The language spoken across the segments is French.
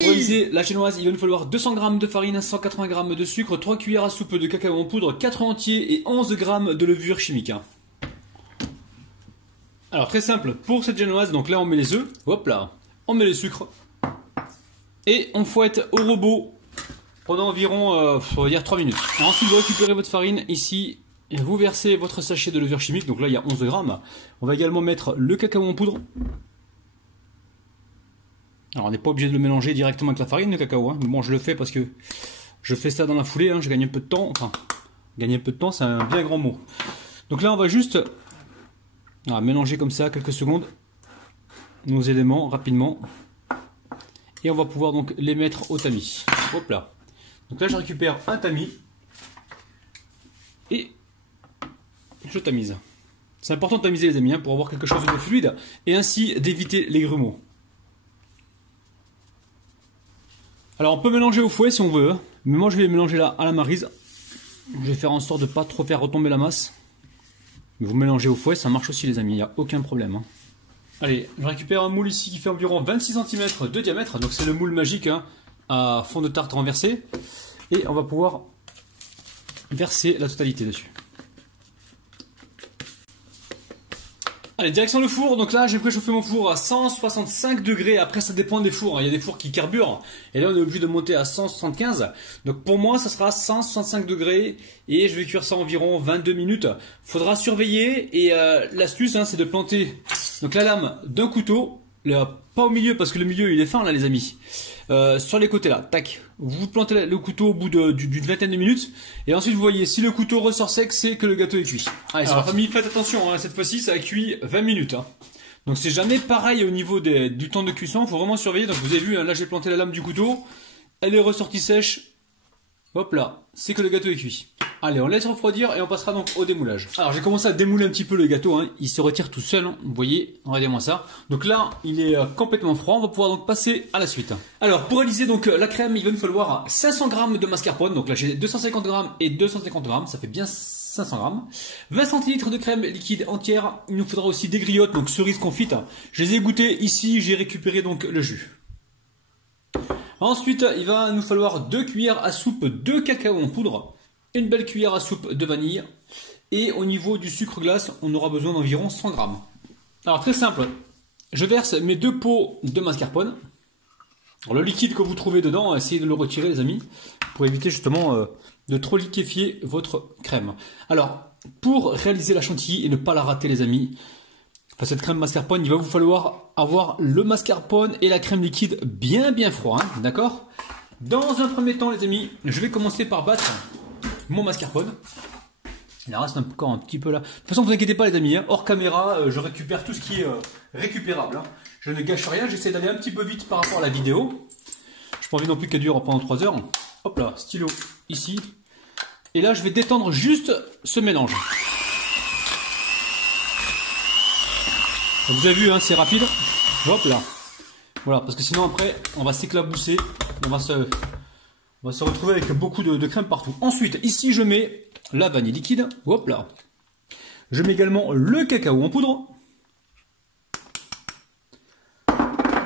Pour réaliser la chinoise, il va nous falloir 200 g de farine, 180 g de sucre, 3 cuillères à soupe de cacao en poudre, 4 œufs entiers et 11 g de levure chimique. Alors très simple, pour cette génoise, donc là on met les œufs, hop là, on met le sucre et on fouette au robot pendant environ, on va dire 3 minutes. Alors, ensuite vous récupérez votre farine ici, et vous versez votre sachet de levure chimique, donc là il y a 11 g. On va également mettre le cacao en poudre. Alors on n'est pas obligé de le mélanger directement avec la farine, le cacao, hein. Mais bon je le fais parce que je fais ça dans la foulée, hein. Je gagne un peu de temps, enfin gagner un peu de temps c'est un bien grand mot. Donc là on va juste mélanger comme ça quelques secondes nos éléments rapidement et on va pouvoir donc les mettre au tamis. Hop là. Donc là je récupère un tamis et je tamise. C'est important de tamiser les amis, hein, pour avoir quelque chose de fluide et ainsi d'éviter les grumeaux. Alors on peut mélanger au fouet si on veut, mais moi je vais mélanger là à la maryse. Je vais faire en sorte de ne pas trop faire retomber la masse. Mais vous mélangez au fouet, ça marche aussi les amis, il n'y a aucun problème. Hein. Allez, je récupère un moule ici qui fait environ 26 cm de diamètre, donc c'est le moule magique, hein, à fond de tarte renversé. Et on va pouvoir verser la totalité dessus. Allez, direction le four. Donc là, j'ai préchauffé mon four à 165 degrés. Après, ça dépend des fours. Il y a des fours qui carburent. Et là, on est obligé de monter à 175. Donc pour moi, ça sera 165 degrés. Et je vais cuire ça environ 22 minutes. Faudra surveiller. Et l'astuce, hein, c'est de planter donc la lame d'un couteau. Là, pas au milieu, parce que le milieu, il est fin, là, les amis. Sur les côtés, là. Tac. Vous plantez le couteau au bout d'une vingtaine de minutes. Et ensuite, vous voyez, si le couteau ressort sec, c'est que le gâteau est cuit. Allez, alors, famille, faites attention, hein, cette fois-ci, ça a cuit 20 minutes. Hein. Donc, c'est jamais pareil au niveau du temps de cuisson. Il faut vraiment surveiller. Donc, vous avez vu, hein, là, j'ai planté la lame du couteau. Elle est ressortie sèche. Hop là. C'est que le gâteau est cuit. Allez, on laisse refroidir et on passera donc au démoulage. Alors j'ai commencé à démouler un petit peu le gâteau, hein. Il se retire tout seul, hein. Vous voyez, regardez-moi ça. Donc là, il est complètement froid, on va pouvoir donc passer à la suite. Alors pour réaliser donc la crème, il va nous falloir 500 g de mascarpone. Donc là j'ai 250 g et 250 g, ça fait bien 500 g. 20 centilitres de crème liquide entière, il nous faudra aussi des griottes, donc cerises confites. Je les ai goûtées ici, j'ai récupéré donc le jus. Ensuite, il va nous falloir 2 cuillères à soupe de cacao en poudre. Une belle cuillère à soupe de vanille et au niveau du sucre glace on aura besoin d'environ 100 g. Alors très simple, je verse mes 2 pots de mascarpone. Alors, le liquide que vous trouvez dedans, essayez de le retirer les amis pour éviter justement de trop liquéfier votre crème. Alors pour réaliser la chantilly et ne pas la rater les amis, enfin, cette crème mascarpone, il va vous falloir avoir le mascarpone et la crème liquide bien froid, hein, d'accord? Dans un premier temps les amis, je vais commencer par battre mon mascarpone. Il en reste encore un petit peu là. De toute façon, vous inquiétez pas les amis, hein. Hors caméra, je récupère tout ce qui est récupérable. Hein. Je ne gâche rien, j'essaie d'aller un petit peu vite par rapport à la vidéo. Je n'ai pas envie non plus qu'elle dure pendant 3 heures. Hop là, stylo ici. Et là, je vais détendre juste ce mélange. Donc, vous avez vu, hein, c'est rapide. Hop là. Voilà, parce que sinon après, on va s'éclabousser. On va se retrouver avec beaucoup de crème partout. Ensuite, ici, je mets la vanille liquide. Hop là. Je mets également le cacao en poudre.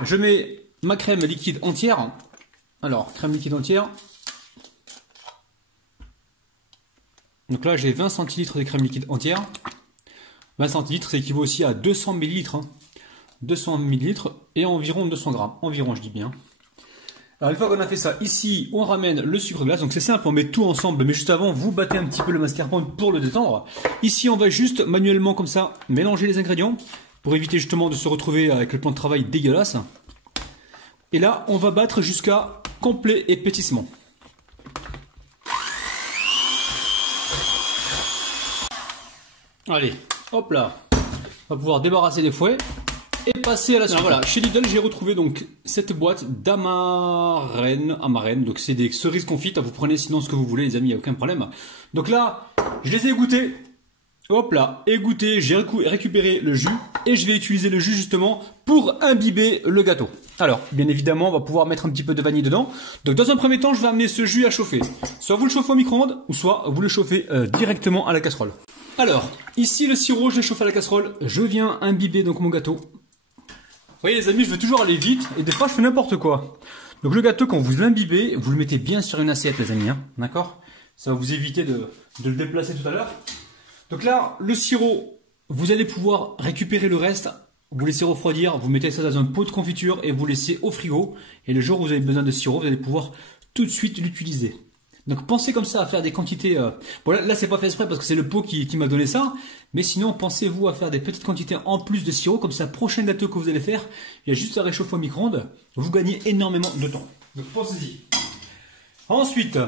Je mets ma crème liquide entière. Alors, crème liquide entière. Donc là, j'ai 20 centilitres de crème liquide entière. 20 centilitres, ça équivaut aussi à 200 millilitres. Hein. 200 millilitres et environ 200 grammes. Environ, je dis bien. Alors une fois qu'on a fait ça, ici on ramène le sucre glace, donc c'est simple, on met tout ensemble, mais juste avant vous battez un petit peu le mascarpone pour le détendre. Ici on va juste manuellement comme ça mélanger les ingrédients pour éviter justement de se retrouver avec le plan de travail dégueulasse. Et là on va battre jusqu'à complet épaississement. Allez, hop là, on va pouvoir débarrasser les fouets. Et passer à la suite. Alors voilà, chez Lidl, j'ai retrouvé donc cette boîte d'amarène. Donc c'est des cerises confites. Vous prenez sinon ce que vous voulez, les amis, il n'y a aucun problème. Donc là, je les ai goûtées. Hop là, égoutter, j'ai récupéré le jus et je vais utiliser le jus justement pour imbiber le gâteau. Alors, bien évidemment, on va pouvoir mettre un petit peu de vanille dedans. Donc dans un premier temps, je vais amener ce jus à chauffer. Soit vous le chauffez au micro-ondes, ou soit vous le chauffez directement à la casserole. Alors, ici le sirop, je l'ai chauffé à la casserole. Je viens imbiber donc mon gâteau. Vous voyez les amis, je veux toujours aller vite et des fois je fais n'importe quoi. Donc le gâteau, quand vous l'imbibez, vous le mettez bien sur une assiette, les amis, hein, d'accord? Ça va vous éviter de le déplacer tout à l'heure. Donc là, le sirop, vous allez pouvoir récupérer le reste, vous laissez refroidir, vous mettez ça dans un pot de confiture et vous laissez au frigo. Et le jour où vous avez besoin de sirop, vous allez pouvoir tout de suite l'utiliser. Donc pensez comme ça à faire des quantités. Bon là c'est pas fait exprès parce que c'est le pot qui m'a donné ça. Mais sinon pensez-vous à faire des petites quantités en plus de sirop. Comme ça, prochain gâteau que vous allez faire, il y a juste à réchauffer au micro-ondes. Vous gagnez énormément de temps. Donc pensez-y. Ensuite,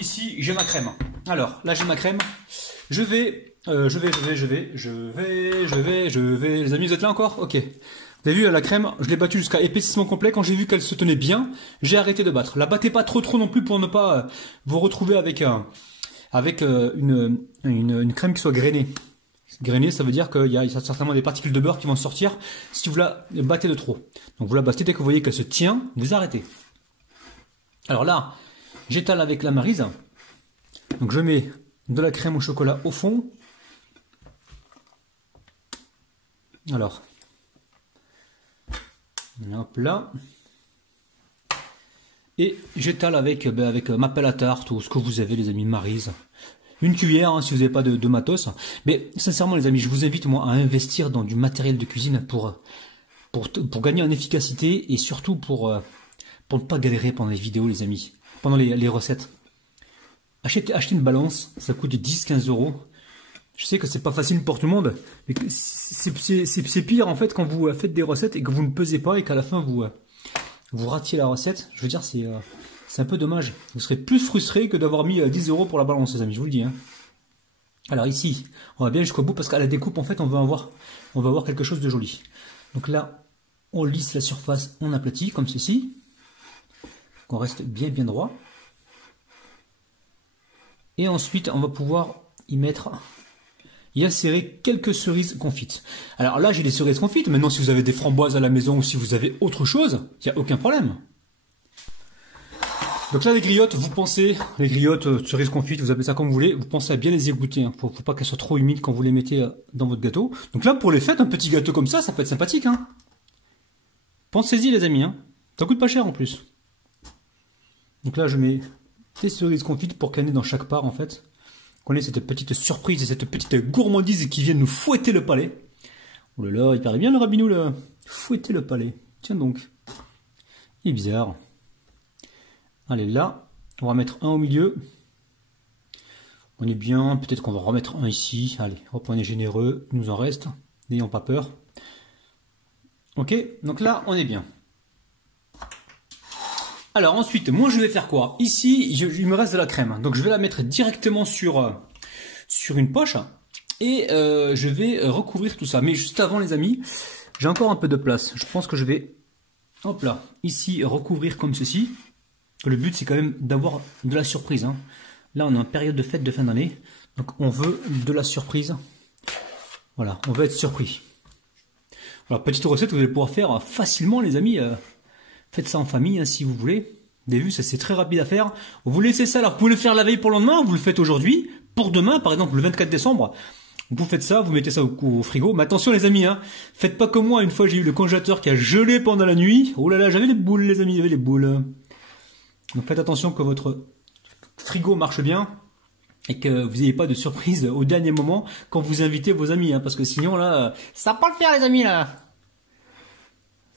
ici j'ai ma crème. Alors là j'ai ma crème. Je vais. Les amis, vous êtes là encore? Ok. Vous avez vu, la crème, je l'ai battue jusqu'à épaississement complet. Quand j'ai vu qu'elle se tenait bien, j'ai arrêté de battre. La battez pas trop non plus pour ne pas vous retrouver avec une crème qui soit grainée. Grainée, ça veut dire qu'il y a certainement des particules de beurre qui vont sortir si vous la battez de trop. Donc vous la battez, dès que vous voyez qu'elle se tient, vous arrêtez. Alors là, j'étale avec la maryse. Donc je mets de la crème au chocolat au fond. Alors, hop là. Et j'étale avec ma pelle à tarte ou ce que vous avez, les amis, maryse. Une cuillère, hein, si vous n'avez pas de matos. Mais sincèrement, les amis, je vous invite moi à investir dans du matériel de cuisine pour gagner en efficacité et surtout pour ne pas galérer pendant les vidéos, les amis, pendant les recettes. Acheter une balance, ça coûte 10-15 euros. Je sais que c'est pas facile pour tout le monde, mais c'est pire en fait quand vous faites des recettes et que vous ne pesez pas et qu'à la fin vous ratiez la recette. Je veux dire, c'est un peu dommage. Vous serez plus frustré que d'avoir mis 10 euros pour la balance, les amis, je vous le dis. Hein. Alors ici, on va bien jusqu'au bout parce qu'à la découpe, en fait, on va avoir quelque chose de joli. Donc là, on lisse la surface, on aplatit comme ceci. Qu'on reste bien droit. Et ensuite, on va pouvoir y insérer quelques cerises confites. Alors là, j'ai des cerises confites. Maintenant, si vous avez des framboises à la maison ou si vous avez autre chose, il n'y a aucun problème. Donc là, les griottes, les griottes, cerises confites, vous appelez ça comme vous voulez, vous pensez à bien les égoutter. Hein. Faut pas qu'elles soient trop humides quand vous les mettez dans votre gâteau. Donc là, pour les fêtes, un petit gâteau comme ça peut être sympathique. Hein. Pensez-y, les amis. Hein. Ça coûte pas cher en plus. Donc là, je mets des cerises confites pour qu'il y en ait dans chaque part, en fait. Qu'on ait cette petite surprise et cette petite gourmandise qui viennent nous fouetter le palais. Oh là là, il paraît bien le rabinou là. Fouetter le palais. Tiens donc. Il est bizarre. Allez là, on va mettre un au milieu. On est bien, peut-être qu'on va remettre un ici. Allez, hop, on est généreux, il nous en reste. N'ayons pas peur. Ok, donc là, on est bien. Alors ensuite, moi je vais faire quoi? Ici, il me reste de la crème. Donc je vais la mettre directement sur une poche. Et je vais recouvrir tout ça. Mais juste avant les amis, j'ai encore un peu de place. Je pense que je vais, hop là, ici recouvrir comme ceci. Le but c'est quand même d'avoir de la surprise. Hein. Là on est en période de fête de fin d'année. Donc on veut de la surprise. Voilà, on veut être surpris. Voilà, petite recette que vous allez pouvoir faire facilement les amis. Faites ça en famille hein, si vous voulez. Vous avez vu, ça c'est très rapide à faire. Vous laissez ça, alors vous pouvez le faire la veille pour le lendemain, vous le faites aujourd'hui. Pour demain, par exemple le 24 décembre, vous faites ça, vous mettez ça au frigo. Mais attention les amis, hein, faites pas comme moi, une fois j'ai eu le congélateur qui a gelé pendant la nuit. Oh là là, j'avais les boules les amis, j'avais les boules. Donc faites attention que votre frigo marche bien. Et que vous n'ayez pas de surprise au dernier moment quand vous invitez vos amis. Hein, parce que sinon là, ça va pas le faire les amis là.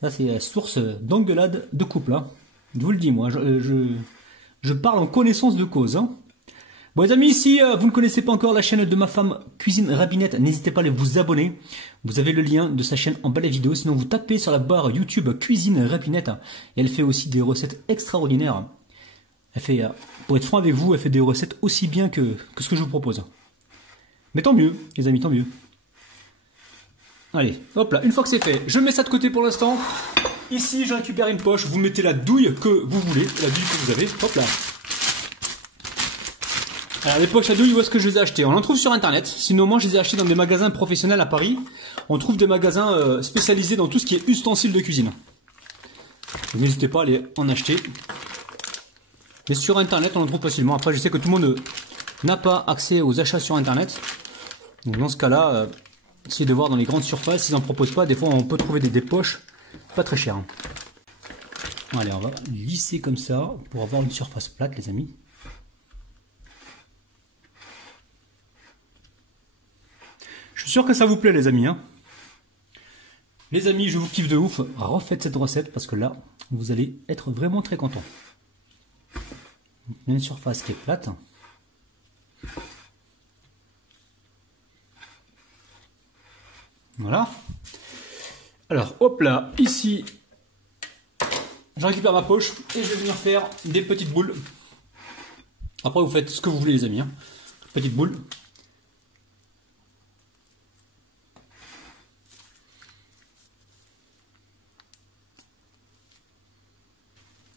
Ça, c'est source d'engueulade de couple. Hein. Je vous le dis, moi. Je parle en connaissance de cause. Hein. Bon, les amis, si vous ne connaissez pas encore la chaîne de ma femme Cuisine Rapinette, n'hésitez pas à vous abonner. Vous avez le lien de sa chaîne en bas de la vidéo. Sinon, vous tapez sur la barre YouTube Cuisine Rapinette. Et elle fait aussi des recettes extraordinaires. Elle fait, pour être franc avec vous, elle fait des recettes aussi bien que ce que je vous propose. Mais tant mieux, les amis, tant mieux. Allez, hop là, une fois que c'est fait, je mets ça de côté pour l'instant. Ici, je récupère une poche, vous mettez la douille que vous voulez, la douille que vous avez, hop là. Alors les poches à douille, où est-ce que je les ai achetées? On en trouve sur internet, sinon moi je les ai achetées dans des magasins professionnels à Paris. On trouve des magasins spécialisés dans tout ce qui est ustensiles de cuisine. N'hésitez pas à aller en acheter. Mais sur internet, on en trouve facilement. Après, je sais que tout le monde n'a pas accès aux achats sur internet. Donc dans ce cas-là... essayez de voir dans les grandes surfaces, ils n'en proposent pas. Des fois, on peut trouver des poches pas très chères. Allez, on va lisser comme ça pour avoir une surface plate, les amis. Je suis sûr que ça vous plaît, les amis. Hein. Les amis, je vous kiffe de ouf. Refaites cette recette parce que là, vous allez être vraiment très content. Une surface qui est plate. Voilà. Alors, hop là, ici, je récupère ma poche et je vais venir faire des petites boules. Après, vous faites ce que vous voulez, les amis. Hein. Petites boules.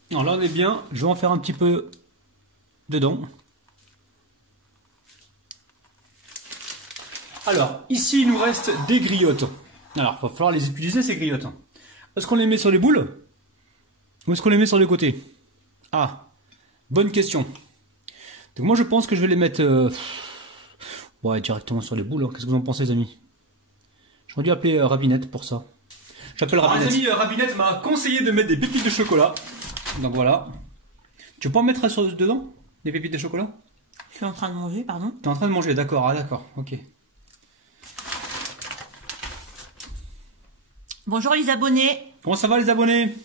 Alors là, on est bien. Je vais en faire un petit peu dedans. Alors, ici, il nous reste des griottes. Alors, il va falloir les utiliser, ces griottes. Est-ce qu'on les met sur les boules? Ou est-ce qu'on les met sur les côtés? Ah, bonne question. Donc moi, je pense que je vais les mettre ouais, directement sur les boules. Hein. Qu'est-ce que vous en pensez, les amis? J'aurais dû appeler Rabinette pour ça. J'appelle Rabinette. Les amis, Rabinette m'a conseillé de mettre des pépites de chocolat. Donc voilà. Tu peux en mettre dedans? Des pépites de chocolat? Je suis en train de manger, pardon. Tu es en train de manger, d'accord. Ah, d'accord, ok. Bonjour les abonnés. Comment ça va, les abonnés?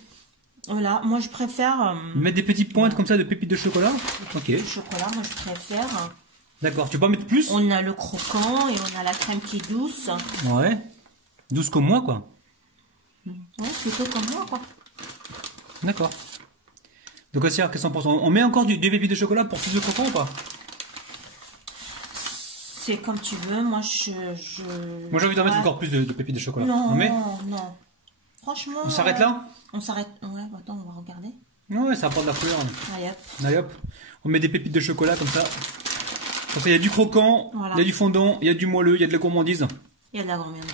Voilà, moi je préfère... mettre des petites pointes comme ça de pépites de chocolat? Ok. Le chocolat, moi je préfère. D'accord, tu peux en mettre plus? On a le croquant et on a la crème qui est douce. Ouais. Douce comme moi, quoi. Ouais, plutôt comme moi, quoi. D'accord. Donc, Assia, qu'est-ce qu'on pense? On met encore des pépites de chocolat pour plus de croquant ou pas? C'est comme tu veux, moi Moi j'ai envie d'en mettre encore plus de pépites de chocolat. Non, on met non. Franchement... On s'arrête là? On s'arrête... Ouais, attends, on va regarder. Ouais, ça apporte de la couleur. Allez hop. Allez hop. On met des pépites de chocolat comme ça. Comme ça, il y a du croquant, Voilà. Il y a du fondant, il y a du moelleux, il y a de la gourmandise. Il y a de la gourmandise.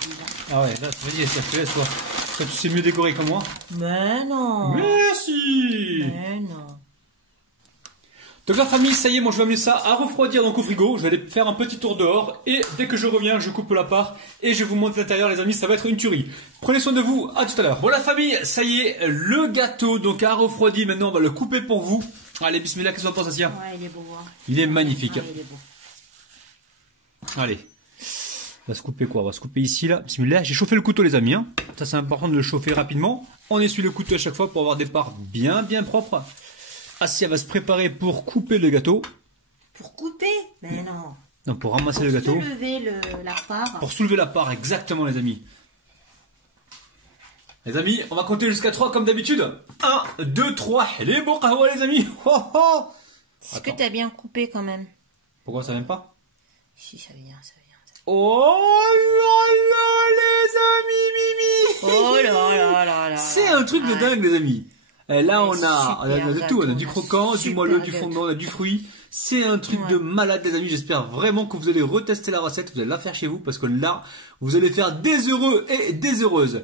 Ah ouais, là, vas-y, Assia, je te laisse toi. Toi, tu sais mieux décorer que moi. Mais non. Merci. Mais non. Donc la famille, ça y est, moi je vais amener ça à refroidir donc au frigo. Je vais aller faire un petit tour dehors et dès que je reviens, je coupe la part et je vous montre l'intérieur, les amis. Ça va être une tuerie. Prenez soin de vous. À tout à l'heure. Bon la famille, ça y est, le gâteau donc a refroidi. Maintenant, on va le couper pour vous. Allez, bismillah, qu'est-ce qu'on pense, Assia? Ouais, il est beau. Hein. Il est magnifique. Ouais, il est beau. Allez, on va se couper quoi? On va se couper ici là. Bismillah. J'ai chauffé le couteau, les amis. Hein. Ça c'est important de le chauffer rapidement. On essuie le couteau à chaque fois pour avoir des parts bien propres. Assia va se préparer pour couper le gâteau. Pour couper? Mais non. Non, pour ramasser le gâteau. Pour soulever la part. Pour soulever la part, exactement, les amis. Les amis, on va compter jusqu'à 3 comme d'habitude. 1, 2, 3. Les bons kahwa, les amis. Oh, oh. Est-ce que t'as bien coupé quand même? Pourquoi ça vient pas? Si, ça vient, ça vient. Oh là là, les amis, Mimi. Oh là là là là. C'est un truc de dingue, les amis. Et là, Ouais, on a de tout. On a du croquant, du moelleux, du fondant, on a du fruit. C'est un truc de malade, les amis. J'espère vraiment que vous allez retester la recette. Vous allez la faire chez vous parce que là, vous allez faire des heureux et des heureuses.